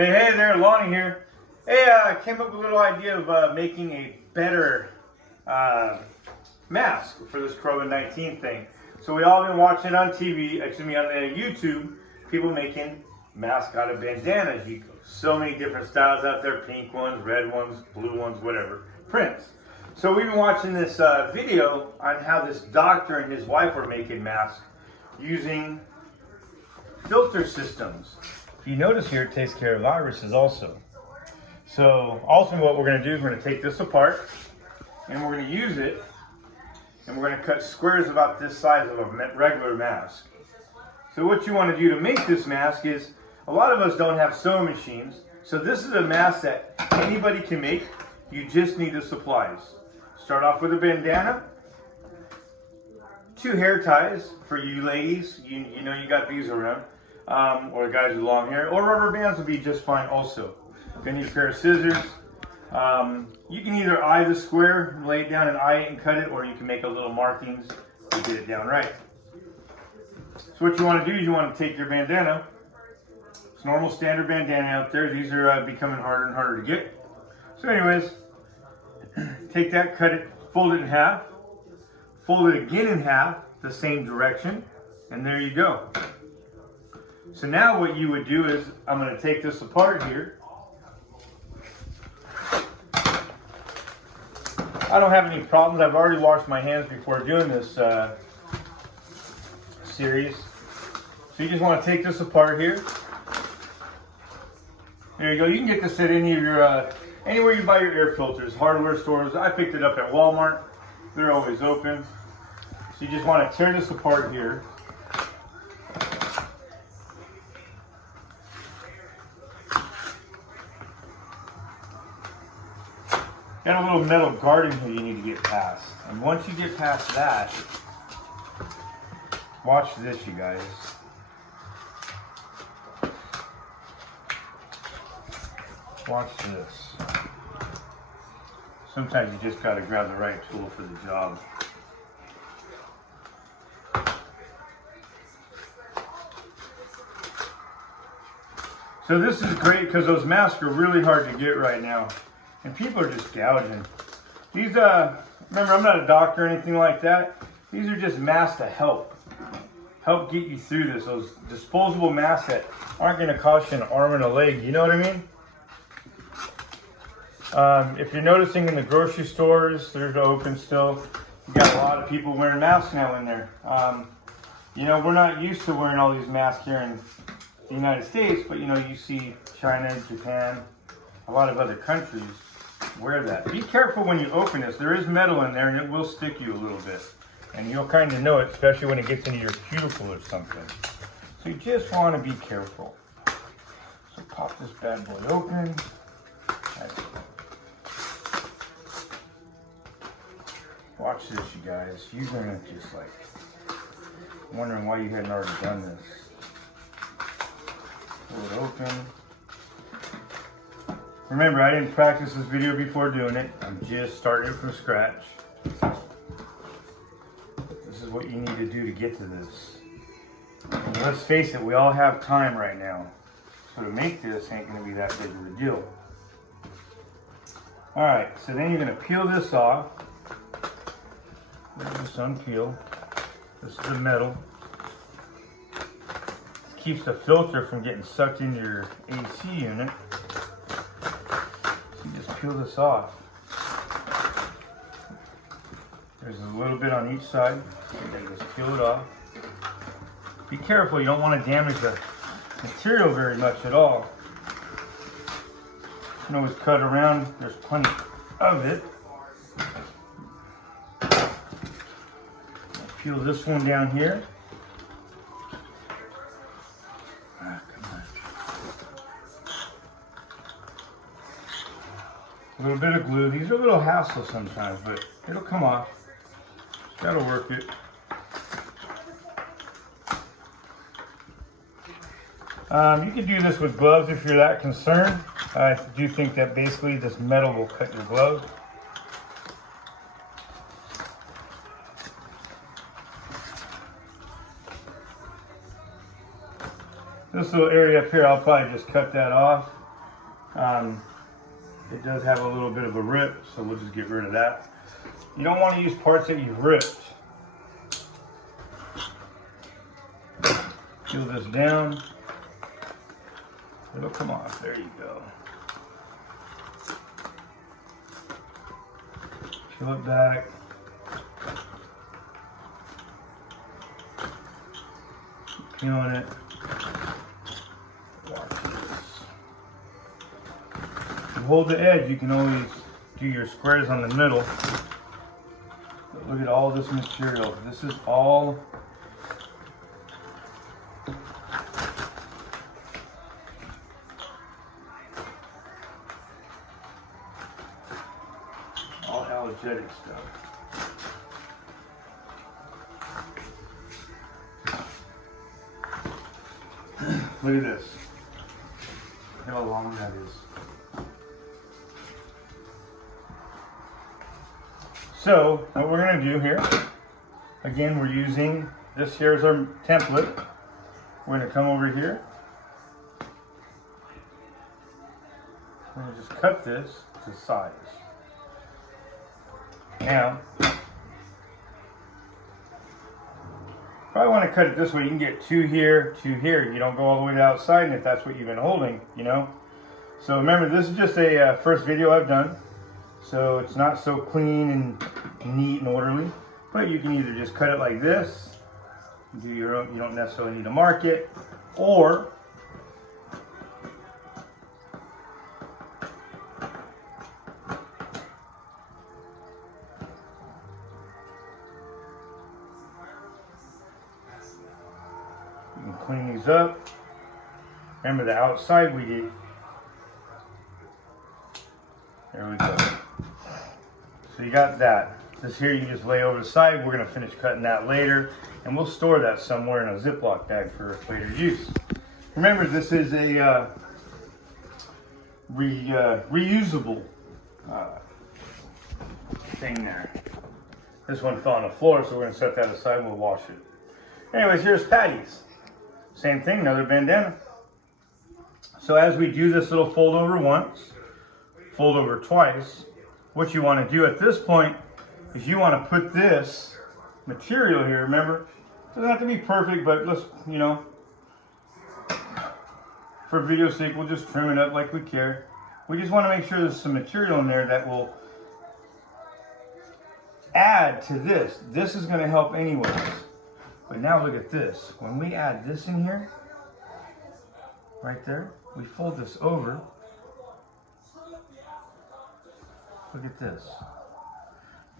Hey there, Lonnie here. Hey, I came up with a little idea of making a better mask for this COVID-19 thing. So we all been watching on TV, on the YouTube, people making masks out of bandanas. So many different styles out there, pink ones, red ones, blue ones, whatever, prints. So we've been watching this video on how this doctor and his wife were making masks using filter systems. If you notice here, it takes care of viruses also. So ultimately what we're going to do is we're going to take this apart and we're going to use it and we're going to cut squares about this size of a regular mask. So what you want to do to make this mask is, a lot of us don't have sewing machines, so this is a mask that anybody can make. You just need the supplies. Start off with a bandana, 2 hair ties for you ladies, you know you got these around. Or guys with long hair, or rubber bands would be just fine also. You're gonna need a pair of scissors. You can either eye the square, lay it down and eye it and cut it, or you can make a little markings to get it down right. So what you want to do is you want to take your bandana. It's normal standard bandana out there. These are becoming harder and harder to get. So anyways, take that, cut it, fold it in half, fold it again in half, the same direction, and there you go. So now what you would do is, I'm going to take this apart here. I don't have any problems. I've already washed my hands before doing this series. So you just want to take this apart here. There you go. You can get this at any of your, anywhere you buy your air filters, hardware stores. I picked it up at Walmart. They're always open. So you just want to tear this apart here. Got a little metal guarding here you need to get past. And once you get past that, watch this, you guys. Watch this. Sometimes you just gotta grab the right tool for the job. So this is great because those masks are really hard to get right now. And people are just gouging. These, remember, I'm not a doctor or anything like that. These are just masks to help get you through this. Those disposable masks that aren't going to cost you an arm and a leg. You know what I mean? If you're noticing in the grocery stores, they're open still. You got a lot of people wearing masks now in there. You know, we're not used to wearing all these masks here in the United States, but you know, you see China, Japan, a lot of other countries wear that. Be careful when you open this. There is metal in there and it will stick you a little bit. And you'll kind of know it, especially when it gets into your cuticle or something. So you just want to be careful. So pop this bad boy open. Watch this, you guys. You're going to just like wondering why you hadn't already done this. Pull it open. Remember, I didn't practice this video before doing it. I'm just starting it from scratch. This is what you need to do to get to this. And let's face it, we all have time right now. So to make this ain't gonna be that big of a deal. All right, so then you're gonna peel this off. Just unpeel. This is the metal. This keeps the filter from getting sucked into your AC unit. Peel this off. There's a little bit on each side. And just peel it off. Be careful, you don't want to damage the material very much at all. You can always cut around, there's plenty of it. I'll peel this one down here. A little bit of glue. These are a little hassle sometimes, but it'll come off. Just gotta work it. You can do this with gloves if you're that concerned. I do think that basically this metal will cut your glove. This little area up here, I'll probably just cut that off. It does have a little bit of a rip, so we'll just get rid of that. You don't want to use parts that you've ripped. Peel this down. It'll come off. There you go. Peel it back. Peeling it. Watch this. To hold the edge, you can always do your squares on the middle. But look at all this material. This is all allergenic stuff. Look at this. Look how long that is. So, what we're going to do here, again, we're using this here as our template. We're going to come over here. We're going to just cut this to size. Now, probably want to cut it this way. You can get two here, two here. You don't go all the way to outside, and if that's what you've been holding, you know. So remember, this is just a first video I've done, so it's not so clean and neat and orderly. But you can either just cut it like this, do your own. You don't necessarily need to mark it, or you can clean these up. Remember, the outside we did. There we go. So you got that. This here you just lay over the side. We're going to finish cutting that later, and we'll store that somewhere in a Ziploc bag for later use. Remember, this is a reusable thing there. This one fell on the floor, so we're going to set that aside and we'll wash it. Anyways, here's patties. Same thing, another bandana. So as we do this little fold over once, fold over twice, what you want to do at this point is you want to put this material here, remember, it doesn't have to be perfect, but let's, you know, for video's sake, we'll just trim it up like we care. We just want to make sure there's some material in there that will add to this. This is going to help anyways. But now look at this. When we add this in here, right there, we fold this over. Look at this.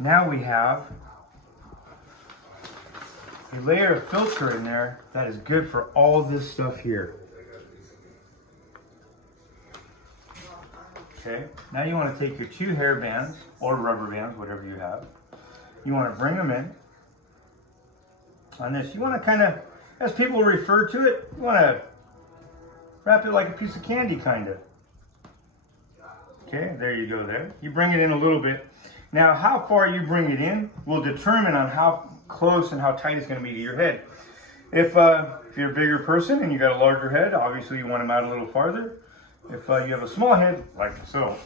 Now we have a layer of filter in there that is good for all this stuff here. Okay, now you want to take your two hair bands or rubber bands, whatever you have. You want to bring them in on this. You want to kind of, as people refer to it, you want to wrap it like a piece of candy, kind of. Okay, there you go there. You bring it in a little bit. Now, how far you bring it in will determine on how close and how tight it's going to be to your head. If you're a bigger person and you got a larger head, obviously you want them out a little farther. If you have a small head, like so,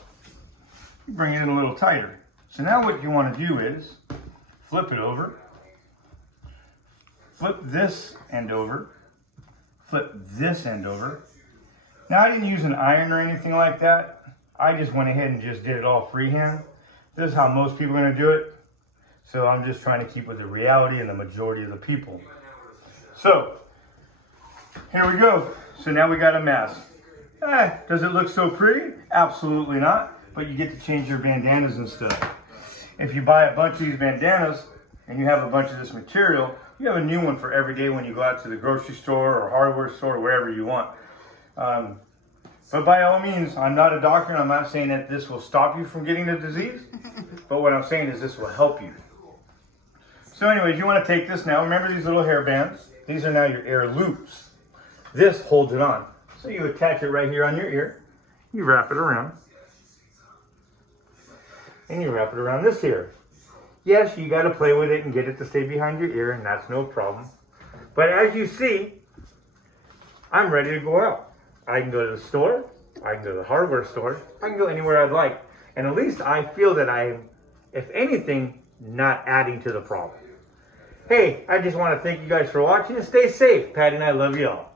you bring it in a little tighter. So now what you want to do is flip it over, flip this end over, flip this end over. Now I didn't use an iron or anything like that. I just went ahead and just did it all freehand. This is how most people are going to do it. So I'm just trying to keep with the reality and the majority of the people. So here we go. So now we got a mask. Does it look so pretty? Absolutely not. But you get to change your bandanas and stuff. If you buy a bunch of these bandanas and you have a bunch of this material, you have a new one for every day when you go out to the grocery store or hardware store or wherever you want. But by all means, I'm not a doctor and I'm not saying that this will stop you from getting the disease. But what I'm saying is this will help you. So anyways, you want to take this now. Remember these little hair bands? These are now your ear loops. This holds it on. So you attach it right here on your ear. You wrap it around. And you wrap it around this ear. Yes, you got to play with it and get it to stay behind your ear, and that's no problem. But as you see, I'm ready to go out. I can go to the store, I can go to the hardware store. I can go anywhere I'd like. And at least I feel that I, if anything, not adding to the problem. Hey, I just want to thank you guys for watching and stay safe. Patty and I love you all.